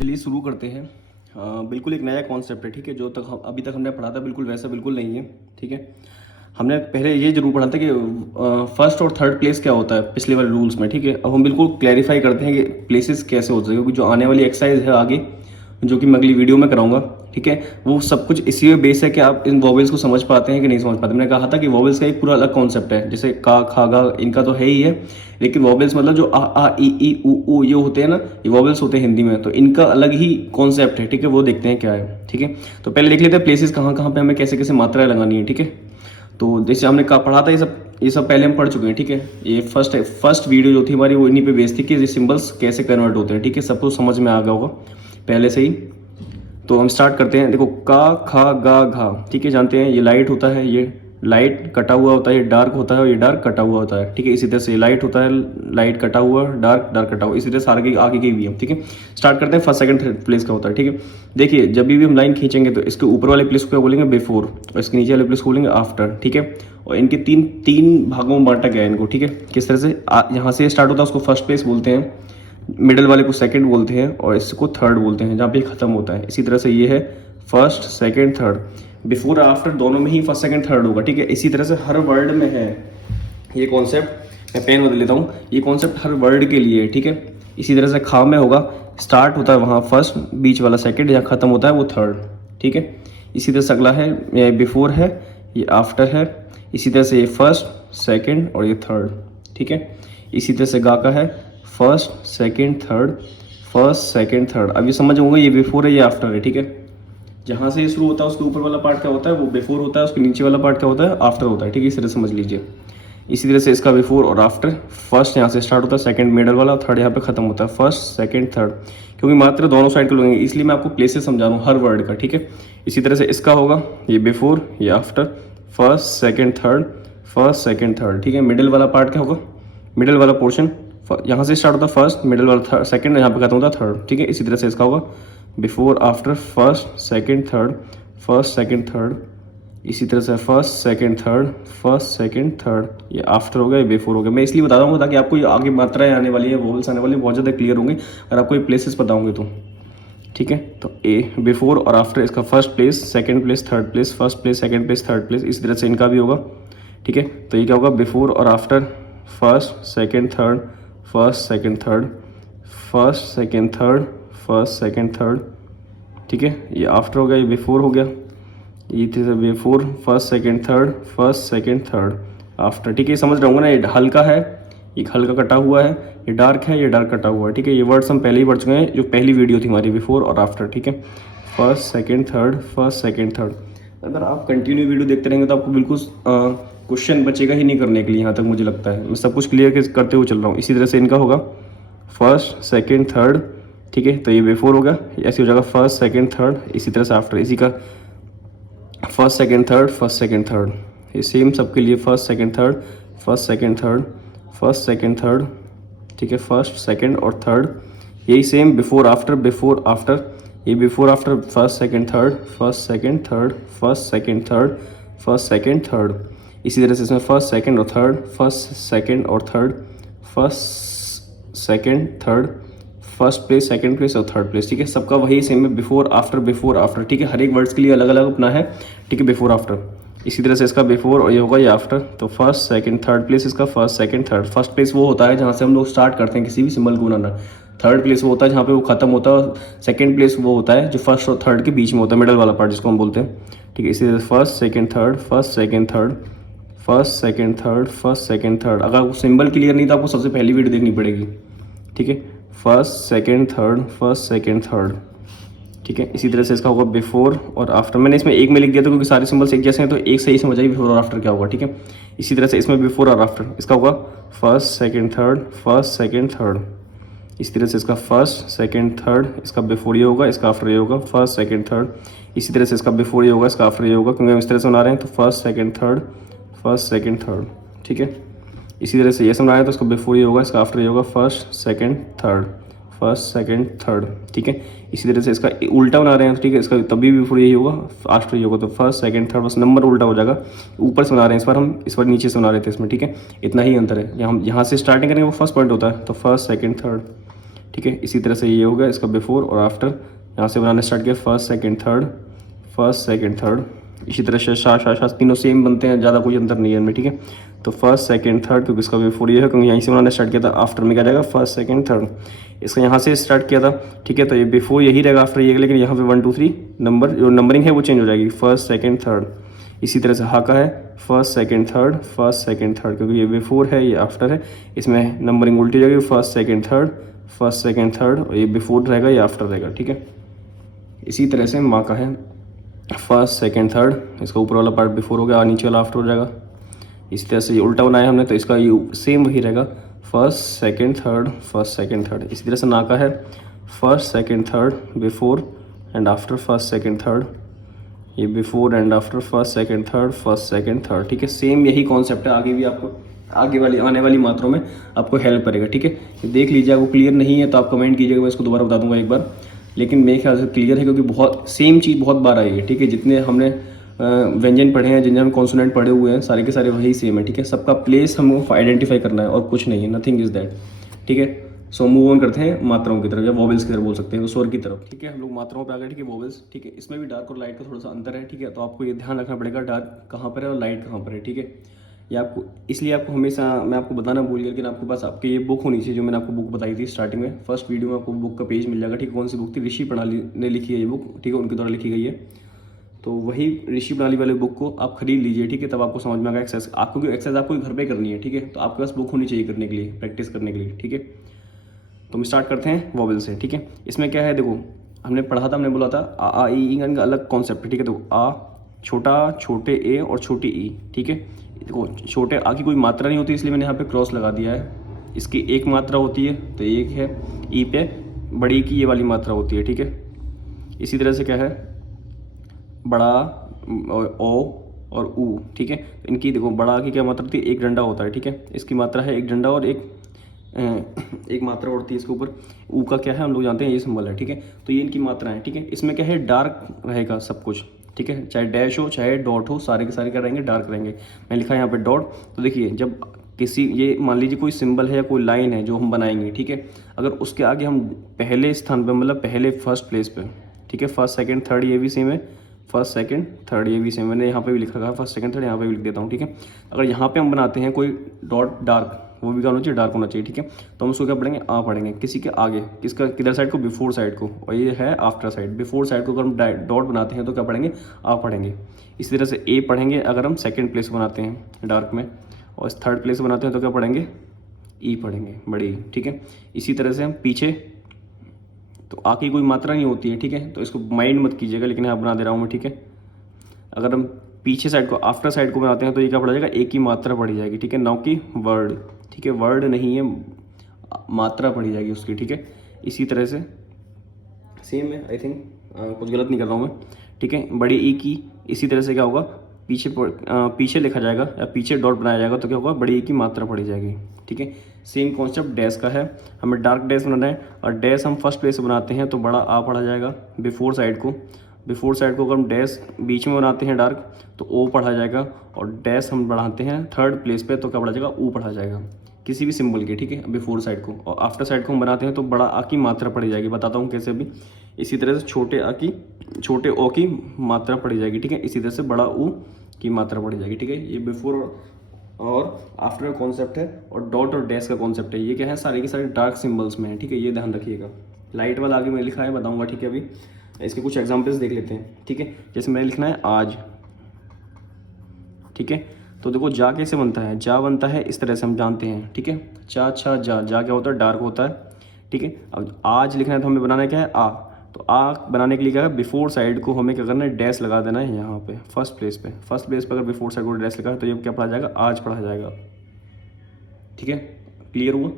चलिए शुरू करते हैं। बिल्कुल एक नया कॉन्सेप्ट है, ठीक है। जो तक अभी तक हमने पढ़ा था बिल्कुल वैसा बिल्कुल नहीं है, ठीक है। हमने पहले ये जरूर पढ़ा था कि फर्स्ट और थर्ड प्लेस क्या होता है पिछले वाले रूल्स में, ठीक है। अब हम बिल्कुल क्लैरिफाई करते हैं कि प्लेसेस कैसे होते हैं, क्योंकि जो आने वाली एक्सरसाइज है आगे, जो कि मैं अगली वीडियो में कराऊंगा, ठीक है, वो सब कुछ इसी में बेस है कि आप इन वॉवेल्स को समझ पाते हैं कि नहीं समझ पाते। मैंने कहा था कि वॉवेल्स का एक पूरा अलग कॉन्सेप्ट है, जैसे का, खा, गा, इनका तो है ही है, लेकिन वॉवेल्स मतलब जो आ ई उ ये होते हैं ना, ये वॉवेल्स होते हैं हिंदी में, तो इनका अलग ही कॉन्सेप्ट है, ठीक है। वो देखते हैं क्या है, ठीक है। तो पहले देख लेते हैं प्लेसेस कहाँ कहाँ पे हमें कैसे कैसे मात्राएं लगानी है, ठीक है। तो जैसे हमने कहा पढ़ा था, ये सब पहले हम पढ़ चुके हैं, ठीक है। ये फर्स्ट वीडियो जो थी हमारी वो इन्हीं पे बेस्ड थी कि ये सिंबल्स कैसे कन्वर्ट होते हैं, ठीक है। सबको समझ में आ गया होगा पहले से ही। तो हम स्टार्ट करते हैं। देखो का, खा, गा, घा, ठीक है, जानते हैं ये लाइट होता है, ये लाइट कटा हुआ होता है, ये डार्क होता है और ये डार्क कटा हुआ होता है, ठीक है। इसी तरह से लाइट होता है, लाइट कटा हुआ, डार्क डार्क कटा हुआ, इसी तरह से आगे की भी है, ठीक है। स्टार्ट करते हैं फर्स्ट सेकंड थर्ड प्लेस का होता है, ठीक है। देखिए जब भी हम लाइन खींचेंगे तो इसके ऊपर वाले प्लेस को क्या बोलेंगे, बिफोर, और इसके नीचे वाले प्लेस को बोलेंगे आफ्टर, ठीक है। और इनके तीन भागों में बांटा गया है इनको, ठीक है। किस तरह से यहाँ से स्टार्ट होता है उसको फर्स्ट प्लेस बोलते हैं, मिडल वाले को सेकंड बोलते हैं और इसको थर्ड बोलते हैं, जहाँ पे खत्म होता है। इसी तरह से ये है first second third, before after दोनों में ही फर्स्ट सेकंड थर्ड होगा, ठीक है। इसी तरह से हर वर्ड में है ये कॉन्सेप्ट। मैं पेन बदल लेता हूँ, ये कॉन्सेप्ट हर वर्ड के लिए है, ठीक है। इसी तरह से खा में होगा, स्टार्ट होता है वहाँ फर्स्ट, बीच वाला सेकंड, यहाँ खत्म होता है वो थर्ड, ठीक है। इसी तरह से अगला है, ये बिफोर है, ये आफ्टर है। इसी तरह से ये फर्स्ट सेकंड और ये थर्ड, ठीक है। इसी तरह से गा का है first second third, first second third. अब ये समझ होगा ये बिफोर है, ये आफ्टर है, ठीक है। जहाँ से ये शुरू होता है उसके ऊपर वाला पार्ट क्या होता है, वो बिफोर होता है, उसके नीचे वाला पार्ट क्या होता है, आफ्टर होता है, ठीक है। इस तरह समझ लीजिए। इसी तरह से इसका बिफोर और आफ्टर, फर्स्ट यहाँ से स्टार्ट होता है, सेकंड मिडल वाला, थर्ड यहाँ पे खत्म होता है, फर्स्ट सेकंड थर्ड, क्योंकि मात्र दोनों साइड के लोग, इसलिए मैं आपको प्लेसेस समझा रहा हूँ हर वर्ड का, ठीक है। इसी तरह से इसका होगा ये बिफोर, ये after, first second third, first second third, ठीक है। मिडिल वाला पार्ट क्या होगा, मिडिल वाला पोर्शन यहाँ से स्टार्ट होता है फर्स्ट, मिडिल वाला सेकंड, यहाँ पे खत्म होता है थर्ड, ठीक है। इसी तरह से इसका होगा before after, first second third, first second third. इसी तरह से first second third, first second third, ये आफ्टर हो गया, ये बिफोर हो गया। मैं इसलिए बता रहा हूँ ताकि आपको ये आगे मात्राएं आने वाली है, वोवल्स आने वाली है, बहुत ज़्यादा क्लियर होंगे अगर आपको ये प्लेसेस पता होंगे तो, ठीक है। तो ए बिफोर और आफ्टर, इसका first place, second place, third place, first place, second place, third place. इसी तरह से इनका भी होगा, ठीक है। तो ये क्या होगा, बिफोर और after, first second third, first second third, first second third, first second third, ठीक है। ये आफ्टर हो गया, ये बिफोर हो गया, ये before, first second third, first second third, after, ठीक है। समझ रहे होंगे ना, ये हल्का है, एक हल्का कटा हुआ है, ये डार्क है, ये डार्क कटा हुआ है, ठीक है। ये वर्ड्स हम पहले ही पढ़ चुके हैं, जो पहली वीडियो थी हमारी, बिफोर और आफ्टर, ठीक है। First second third, first second third. अगर आप कंटिन्यू वीडियो देखते रहेंगे तो आपको बिल्कुल क्वेश्चन बचेगा ही नहीं करने के लिए, यहाँ तक मुझे लगता है। मैं सब कुछ क्लियर करते हुए चल रहा हूँ। इसी तरह से इनका होगा फर्स्ट सेकंड थर्ड, ठीक है। तो ये बिफोर होगा, ऐसे हो जाएगा फर्स्ट सेकंड थर्ड। इसी तरह से आफ्टर, इसी का first second third, first second third, ये सेम सबके लिए first second third, first second third, first second third, ठीक है। फर्स्ट सेकंड और थर्ड, यही same before after, before after, ये before after, first second third, first second third, first second third, first second third. इसी तरह से इसमें first second और थर्ड, फर्स्ट सेकंड और third, first second third, first place, second place और third place, ठीक है। सबका वही सेम है, बिफोर आफ्टर, ठीक है। हर एक वर्ड्स के लिए अलग अलग अपना है, ठीक है, बिफोर आफ्टर। इसी तरह से इसका बिफोर और ये होगा ये आफ्टर। तो फर्स्ट सेकंड थर्ड प्लेस इसका first second third. First place वो होता है जहाँ से हम लोग स्टार्ट करते हैं किसी भी सिंबल को बनाना। थर्ड प्लेस वो होता है जहाँ पे वो खत्म होता है। सेकंड प्लेस वो होता है जो फर्स्ट और थर्ड के बीच में होता है, मिडल वाला पार्ट जिसको हम बोलते हैं, ठीक है। इसी तरह first second third, first second third, first second third, first second third. अगर आपको सिंबल क्लियर नहीं था आपको सबसे पहली वीडियो देखनी पड़ेगी, ठीक है। First second third, first second third, ठीक है। इसी तरह से इसका होगा बिफोर और आफ्टर। मैंने इसमें एक में लिख दिया था क्योंकि सारे सिंबल्स एक जैसे हैं, तो एक से ही समझ आई बिफोर और आफ्टर क्या होगा, ठीक है। इसी तरह से इसमें बिफोर और आफ्टर, इसका होगा first second third, first second third. इसी तरह से इसका फर्स्ट सेकंड थर्ड, इसका बिफोर ये होगा, इसका आफ्टर ये होगा, फर्स्ट सेकंड थर्ड। इसी तरह से इसका बिफोर ये होगा, इसका आफ्टर ये होगा, क्योंकि हम इस तरह से बना रहे हैं। तो first second third, first second third, ठीक है। इसी तरह से ये समझ आया तो इसका बिफोर ये होगा, इसका आफ्टर ये होगा, first second third, first second third, ठीक है। इसी तरह से इसका उल्टा बना रहे हैं, ठीक है। इसका तभी बिफोर यही होगा, आफ्टर ये होगा, तो फर्स्ट सेकंड थर्ड, बस नंबर उल्टा हो जाएगा। ऊपर से बना रहे हैं, इस बार नीचे से बना रहे थे इसमें, ठीक है। इतना ही अंतर है। यहाँ से स्टार्टिंग करेंगे वो फर्स्ट पॉइंट होता है, तो फर्स्ट सेकंड थर्ड, ठीक है। इसी तरह से ये हो गया इसका बिफोर और आफ्टर। यहाँ से बनाना स्टार्ट किया first second third, first second third, इसी तरह से शा तीनों सेम बनते हैं, ज़्यादा कोई अंतर नहीं है इनमें, ठीक है। तो फर्स्ट सेकंड थर्ड, क्योंकि इसका बिफोर ये है, क्योंकि यहीं से बनाना स्टार्ट किया था। आफ्टर में क्या जाएगा फर्स्ट सेकंड थर्ड, इसका यहाँ से स्टार्ट किया था, ठीक है। तो ये बिफोर यही रहेगा, आफ्टर ये, लेकिन यहाँ पे 1 2 3 नंबर जो नंबरिंग है वो चेंज हो जाएगी, फर्स्ट सेकंड थर्ड। इसी तरह से हा का है first second third, first second third, क्योंकि ये बिफोर है ये आफ्टर है, इसमें नंबरिंग उल्टी हो जाएगी, first second third, first second third, और ये बिफोर रहेगा ये आफ्टर रहेगा, ठीक है। इसी तरह से माँ का है फर्स्ट सेकंड थर्ड, इसका ऊपर वाला पार्ट बिफोर हो गया और नीचे वाला आफ्टर हो जाएगा। इसी तरह से ये उल्टा बनाया हमने, तो इसका ये सेम वही रहेगा, first second third, first second third. इसी तरह से ना का है first second third, before and after first second third, ये before and after first second third, first second third, ठीक है। सेम यही कॉन्सेप्ट है, आगे भी आपको आगे वाली आने वाली मात्रों में आपको हेल्प करेगा, ठीक है। ये देख लीजिए, आपको क्लियर नहीं है तो आप कमेंट कीजिएगा, मैं इसको दोबारा बता दूंगा एक बार, लेकिन मेरे ख्याल से क्लियर है, क्योंकि बहुत सेम चीज़ बहुत बार आई है, ठीक है। जितने हमने व्यंजन पढ़े हैं, जिनमें हम कॉन्सोनेंट पढ़े हुए हैं, सारे के सारे वही सेम है, ठीक है। सबका प्लेस हमको आइडेंटिफाई करना है और कुछ नहीं है, नथिंग इज दैट, ठीक है। सो मूव ऑन करते हैं मात्राओं की तरफ, या वॉवेल्स की तरफ बोल सकते हैं, स्वर की तरफ, ठीक है। हम लोग मात्राओं पे आ गए, ठीक है। वॉवेल्स, ठीक है, इसमें भी डार्क और लाइट का थोड़ा सा अंतर है, ठीक है। तो आपको ये ध्यान रखना पड़ेगा डार्क कहाँ पर है और लाइट कहाँ पर है, ठीक है। ये आपको इसलिए आपको हमेशा मैं आपको बताना भूल गया, लेकिन आपके पास आपके ये बुक होनी चाहिए, जो मैंने आपको बुक बताई थी स्टार्टिंग में, फर्स्ट वीडियो में आपको बुक का पेज मिल जाएगा, ठीक है। कौन सी बुक थी, ऋषि प्रणाली ने लिखी है ये बुक, ठीक है, उनके द्वारा लिखी गई है। तो वही ऋषि प्रणाली वाले बुक को आप खरीद लीजिए, ठीक है। तब आपको समझ में आएगा एक्सरसाइज, आपको एक्सरसाइज आपको घर पे करनी है, ठीक है। तो आपके पास बुक होनी चाहिए करने के लिए, प्रैक्टिस करने के लिए, ठीक है। तो हम स्टार्ट करते हैं वॉवेल से, ठीक है। इसमें क्या है, देखो हमने पढ़ा था, हमने बोला था आ ई का अलग कॉन्सेप्ट है, ठीक है। तो आ छोटा, छोटे ए और छोटी ई, ठीक है। देखो छोटे आ की कोई मात्रा नहीं होती, इसलिए मैंने यहाँ पे क्रॉस लगा दिया है। इसकी एक मात्रा होती है तो एक है, ई पे बड़ी की ये वाली मात्रा होती है, ठीक है। इसी तरह से क्या है, बड़ा ओ और ऊ, ठीक है। इनकी देखो बड़ा की क्या मात्रा होती है, एक डंडा होता है, ठीक है। इसकी मात्रा है एक डंडा, और एक मात्रा उड़ती है इसके ऊपर, ऊ का क्या है हम लोग जानते हैं, ये सिंबल है, ठीक है। तो ये इनकी मात्रा है, ठीक है। इसमें क्या है, डार्क रहेगा सब कुछ, ठीक है। चाहे डैश हो चाहे डॉट हो, सारे के सारे क्या रहेंगे, डार्क रहेंगे। मैं लिखा है यहाँ पे डॉट, तो देखिए जब किसी, ये मान लीजिए कोई सिंबल है या कोई लाइन है जो हम बनाएंगे, ठीक है। अगर उसके आगे हम पहले स्थान पे, मतलब पहले फर्स्ट प्लेस पे, ठीक है, फर्स्ट सेकंड थर्ड ये भी सेम है, फर्स्ट सेकंड थर्ड ये भी सेम, मैंने यहाँ पे भी लिख रखा है फर्स्ट सेकंड थर्ड, यहाँ पे भी लिख देता हूँ, ठीक है। अगर यहाँ पे हम बनाते हैं कोई डॉट डार्क, वो भी क्या होना चाहिए, डार्क होना चाहिए, ठीक है। तो हम उसको क्या पढ़ेंगे, आ पढ़ेंगे, किसी के आगे, किसका, किधर साइड को, बिफोर साइड को, और ये है आफ्टर साइड। बिफोर साइड को अगर हम डॉट बनाते हैं तो क्या पढ़ेंगे, आ पढ़ेंगे। इसी तरह से ए पढ़ेंगे अगर हम सेकंड प्लेस बनाते हैं डार्क में, और थर्ड प्लेस बनाते हैं तो क्या पढ़ेंगे, ई पढ़ेंगे, बड़ी, ठीक है। इसी तरह से हम पीछे, तो आ की कोई मात्रा नहीं होती है, ठीक है। तो इसको माइंड मत कीजिएगा, लेकिन यहाँ बना दे रहा हूँ मैं, ठीक है। अगर हम पीछे साइड को, आफ्टर साइड को बनाते हैं तो ये क्या पड़ जाएगा, एक ही मात्रा पड़ी जाएगी, ठीक है, ना कि वर्ड, ठीक है। वर्ड नहीं है, मात्रा पड़ी जाएगी उसकी, ठीक है। इसी तरह से सेम है, आई थिंक कुछ गलत नहीं कर रहा हूँ मैं, ठीक है। बड़ी ई की इसी तरह से क्या होगा, पीछे लिखा जाएगा या पीछे डॉट बनाया जाएगा तो क्या होगा, बड़ी ई की मात्रा पड़ी जाएगी, ठीक है। सेम कॉन्सेप्ट डैश का है, हमें डार्क डैश बनाना है, और डैश हम फर्स्ट प्लेस से बनाते हैं तो बड़ा आ पढ़ा जाएगा बिफोर साइड को। बिफोर साइड को अगर हम डैश बीच में बनाते हैं डार्क तो ओ पढ़ा जाएगा, और डैश हम बढ़ाते हैं थर्ड प्लेस पे तो क्या पढ़ा जाएगा, ऊ पढ़ा जाएगा, किसी भी सिंबल के, ठीक है, बिफोर साइड को। और आफ्टर साइड को हम बनाते हैं तो बड़ा आ की मात्रा पड़ी जाएगी, बताता हूँ कैसे अभी। इसी तरह से छोटे ओ की मात्रा पड़ी जाएगी, ठीक है। इसी तरह से बड़ा ऊ की मात्रा पड़ी जाएगी, ठीक है। ये बिफोर और आफ्टर का कॉन्सेप्ट है, और डॉट और डैश का कॉन्सेप्ट है। ये क्या है, सारे के सारे डार्क सिंबल्स में है, ठीक है, ये ध्यान रखिएगा। लाइट वाला आगे मैं लिखा है, बताऊंगा, ठीक है। अभी इसके कुछ एग्जांपल्स देख लेते हैं, ठीक है। जैसे मैंने लिखना है आज, ठीक है। तो देखो जा कैसे बनता है, जा बनता है इस तरह से, हम जानते हैं, ठीक है। चा छा जा, जा क्या होता है, डार्क होता है, ठीक है। अब आज लिखना है तो हमें बनाना क्या है, आ। तो आ बनाने के लिए क्या है, बिफोर साइड को हमें क्या करना है, डैश लगा देना है यहाँ पे फर्स्ट प्लेस पे। फर्स्ट प्लेस पे अगर बिफोर साइड को डैश लगा तो ये क्या पढ़ा जाएगा, आज पढ़ा जाएगा, ठीक है। क्लियर हुआ,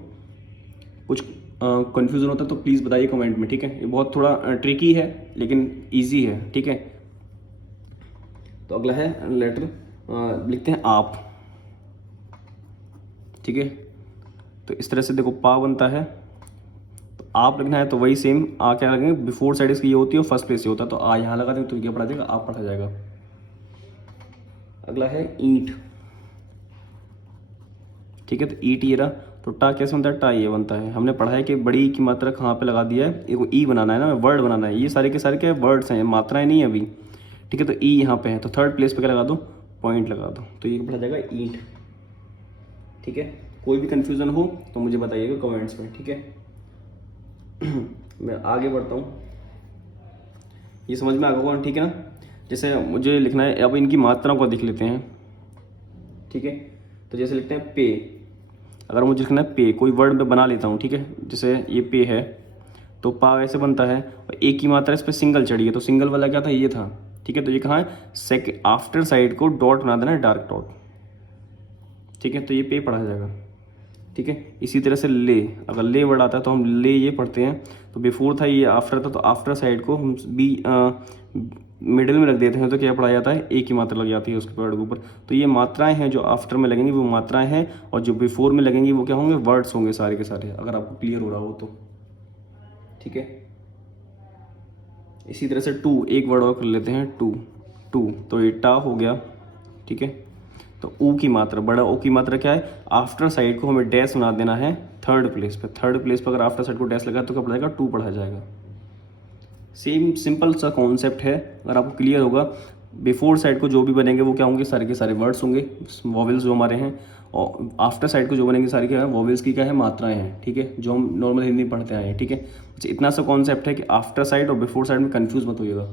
कुछ कन्फ्यूज़न होता है तो प्लीज़ बताइए कमेंट में, ठीक है। ये बहुत थोड़ा ट्रिकी है लेकिन ईजी है, ठीक है। तो अगला है लेटर, लिखते हैं आप, ठीक है। तो इस तरह से देखो पा बनता है, तो आप लिखना है तो वही सेम, आ क्या लगेंगे, बिफोर साइड इसकी ये होती है और फर्स्ट प्लेस ये होता है, तो आ यहाँ लगा देंगे तो क्या पढ़ा जाएगा, आप पढ़ा जाएगा। अगला है ईंट, ठीक है। तो ईट ये रहा, तो टा कैसे बनता है, टा ये बनता है। हमने पढ़ा है कि बड़ी की मात्रा कहाँ पे लगा दिया है, एक ई बनाना है ना, वर्ड बनाना है। ये सारे के सारे क्या वर्ड्स हैं, मात्राएं नहीं है अभी, ठीक है। तो ई यहाँ पे है, तो थर्ड प्लेस पे क्या लगा दो, पॉइंट लगा दो, तो ये पढ़ा जाएगा ईंट, ठीक है। कोई भी कन्फ्यूज़न हो तो मुझे बताइएगा कमेंट्स में, ठीक है। मैं आगे बढ़ता हूँ, ये समझ में आ गया, ठीक है ना। जैसे मुझे लिखना है, अब इनकी मात्राओं को देख लेते हैं, ठीक है। तो जैसे लिखते हैं पे, अगर मुझे लिखना है पे, कोई वर्ड में बना लेता हूँ, ठीक है। जैसे ये पे है तो पा ऐसे बनता है, और एक की मात्रा इस पर सिंगल चढ़ी है, तो सिंगल वाला क्या था, ये था, ठीक है। तो ये कहाँ है, second after side co dot बना देना है, डार्क डॉट, ठीक है। तो ये पे पढ़ा जाएगा, ठीक है। इसी तरह से ले, अगर ले वर्ड आता है तो हम ले ये पढ़ते हैं, तो बिफोर था ये आफ्टर था, तो आफ्टर साइड को हम मिडिल में रख देते हैं, तो क्या पढ़ा जाता है, एक ही मात्रा लग जाती है उसके वर्ड के ऊपर। तो ये मात्राएं हैं जो आफ्टर में लगेंगी वो मात्राएं हैं, और जो बिफोर में लगेंगी वो क्या होंगे, वर्ड्स होंगे सारे के सारे, अगर आपको क्लियर हो रहा हो तो, ठीक है। इसी तरह से टू, एक वर्ड और कर लेते हैं, टू, टू, तो ये टा हो गया, ठीक है। तो ऊ की मात्रा, बड़ा ओ की मात्रा क्या है, आफ्टर साइड को हमें डैश बना देना है थर्ड प्लेस पे। थर्ड प्लेस पे अगर आफ्टर साइड को डैश लगा तो क्या पढ़ाएगा, टू पढ़ा जाएगा। सेम सिंपल सा कॉन्सेप्ट है, अगर आपको क्लियर होगा। बिफोर साइड को जो भी बनेंगे वो क्या होंगे, सारे के सारे वर्ड्स होंगे, वॉवेल्स जो हमारे हैं, और आफ्टर साइड को जो बनेंगे सारी क्या है, वॉवेल्स की क्या है, मात्राएं हैं, ठीक है, जो हम नॉर्मल हिंदी पढ़ते आए हैं, ठीक है। अच्छा, इतना सा कॉन्सेप्ट है कि आफ्टर साइड और बिफोर साइड में कंफ्यूज मत होइएगा।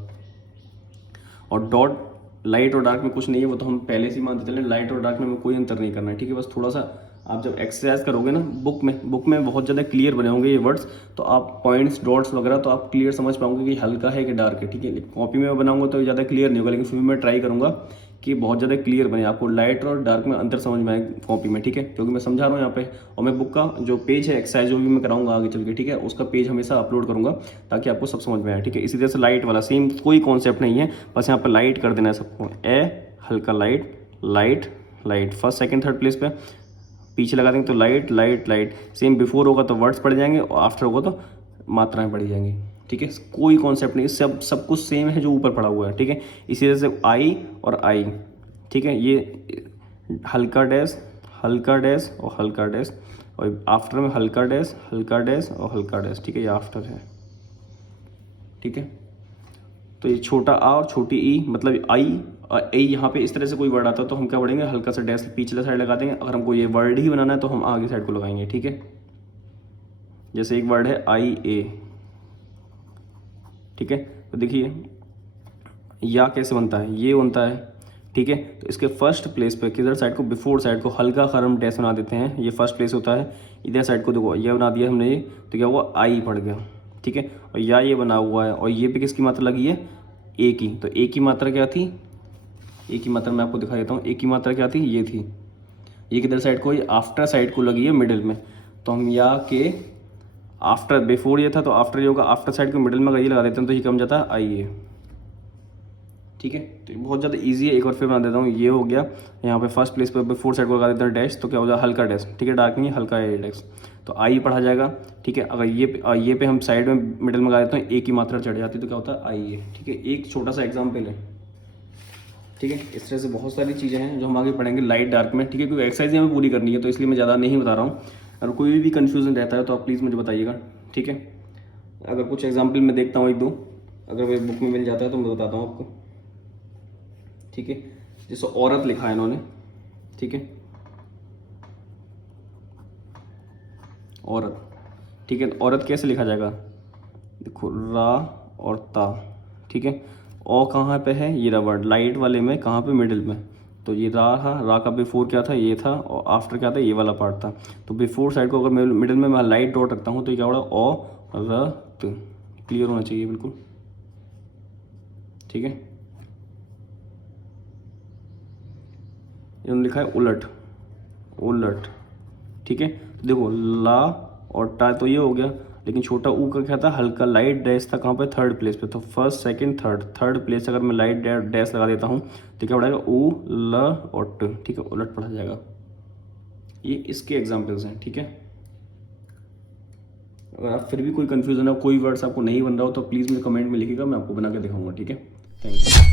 और डॉट लाइट और डार्क में कुछ नहीं है, वो तो हम पहले से ही मानते चले, लाइट और डार्क में कोई अंतर नहीं करना है, ठीक है। बस थोड़ा सा आप जब एक्सरसाइज करोगे ना बुक में बहुत ज़्यादा क्लियर बने होंगे ये वर्ड्स, तो आप पॉइंट्स डॉट्स वगैरह तो आप क्लियर समझ पाओगे कि हल्का है कि डार्क है, ठीक है। कॉपी में बनाऊंगा तो ज़्यादा क्लियर नहीं होगा, लेकिन फिर मैं ट्राई करूँगा कि बहुत ज़्यादा क्लियर बने, आपको लाइट और डार्क में अंतर समझ में आए कॉपी में, ठीक है। क्योंकि मैं समझा रहा हूँ यहाँ पे, और मैं बुक का जो पेज है एक्सरसाइज जो भी मैं कराऊंगा आगे चल के, ठीक है, उसका पेज हमेशा अपलोड करूँगा ताकि आपको सब समझ में आए, ठीक है। इसी तरह से लाइट वाला सेम कोई कॉन्सेप्ट नहीं है, बस यहाँ पर लाइट कर देना है सबको, ए हल्का light, light light, first second third place पे पीछे लगा देंगे तो light light light. Same before होगा तो वर्ड्स पढ़ जाएंगे, और आफ्टर होगा तो मात्राएं पढ़ी जाएंगी, ठीक है। कोई कॉन्सेप्ट नहीं, सब कुछ सेम है जो ऊपर पढ़ा हुआ है, ठीक है। इसी तरह से आई और आई, ठीक है, ये हल्का डैश और हल्का डैश, और आफ्टर में हल्का डैश और हल्का डैश, ठीक है, ये आफ्टर है, ठीक है। तो ये छोटा आ और छोटी ई, मतलब आई और ए, यहाँ पे इस तरह से कोई वर्ड आता है तो हम क्या पढ़ेंगे, हल्का सा डैश पिछले साइड लगा देंगे। अगर हमको ये वर्ड ही बनाना है तो हम आगे साइड को लगाएंगे, ठीक है। जैसे एक वर्ड है आई ए, ठीक है। तो देखिए या कैसे बनता है, ये बनता है, ठीक है। तो इसके फर्स्ट प्लेस पे किधर साइड को, बिफोर साइड को हल्का खरम डैश बना देते हैं, ये फर्स्ट प्लेस होता है। इधर साइड को देखो ये बना दिया हमने, ये तो क्या हुआ, आई पड़ गया, ठीक है। और या ये बना हुआ है, और ये पे किसकी मात्रा लगी है, ए की। तो ए की मात्रा क्या थी, ए की मात्रा मैं आपको दिखा देता हूँ, ए की मात्रा क्या थी, ये थी। ये किधर साइड को, ये आफ्टर साइड को लगी है मिडिल में, तो हम या के आफ्टर, बिफोर ये था तो आफ्टर ये होगा, आफ्टर साइड को मिडिल में अगर ये लगा देते हैं तो ये कम जाता है आई ए, ठीक है। तो ये बहुत ज़्यादा इजी है, एक बार फिर बना देता हूँ। ये हो गया, यहाँ पे फर्स्ट प्लेस पे बिफोर साइड को लगा देते हैं डैश, तो क्या हो जाएगा, हल्का डैश, ठीक है, डार्क नहीं हल्का है डैश, तो आई पढ़ा जाएगा, ठीक है। अगर ये पे हम साइड में मिडिल में लगा देते हैं, ए की मात्रा चढ़ जाती है तो क्या होता है, आई ए, ठीक है। एक छोटा सा एग्जाम्पल है, ठीक है। इस तरह से बहुत सारी चीज़ें हैं जो हम आगे पढ़ेंगे लाइट डार्क में, ठीक है। क्योंकि एक्सरसाइज हमें पूरी करनी है तो इसलिए मैं ज़्यादा नहीं बता रहा हूँ। अगर कोई भी कन्फ्यूजन रहता है तो आप प्लीज़ मुझे बताइएगा, ठीक है। अगर कुछ एग्जाम्पल मैं देखता हूँ एक दो, अगर वो बुक में मिल जाता है तो मैं बताता हूँ आपको, ठीक है। जैसे औरत लिखा है इन्होंने, ठीक है, औरत, ठीक है। औरत कैसे लिखा जाएगा, देखो रा और ता, ठीक है। ओ कहाँ पे है, ये रहा वर्ड लाइट वाले में, कहाँ पे, मिडिल में। तो ये रा था, रा का बिफोर क्या था, ये था, और आफ्टर क्या था, ये वाला पार्ट था। तो बिफोर साइड को अगर मैं मिडिल में मैं लाइट डॉट रखता हूँ तो ये क्या होगा, ओ र त, क्लियर होना चाहिए बिल्कुल, ठीक है। इन्होंने लिखा है उलट, उलट, ठीक है। देखो ला और टा तो ये हो गया, लेकिन छोटा ऊ का क्या था, हल्का लाइट डैश था, कहाँ पे, थर्ड प्लेस पे। तो फर्स्ट सेकंड थर्ड प्लेस अगर मैं लाइट डैश लगा देता हूँ तो क्या पढ़ाएगा, ऊ ल और ट, ठीक है, उलट पढ़ा जाएगा। ये इसके एग्जाम्पल्स हैं, ठीक है। अगर आप फिर भी कोई कन्फ्यूजन है, कोई वर्ड्स आपको नहीं बन रहा हो तो प्लीज़ मुझे कमेंट में लिखिएगा, मैं आपको बना के दिखाऊंगा, ठीक है। Thank you.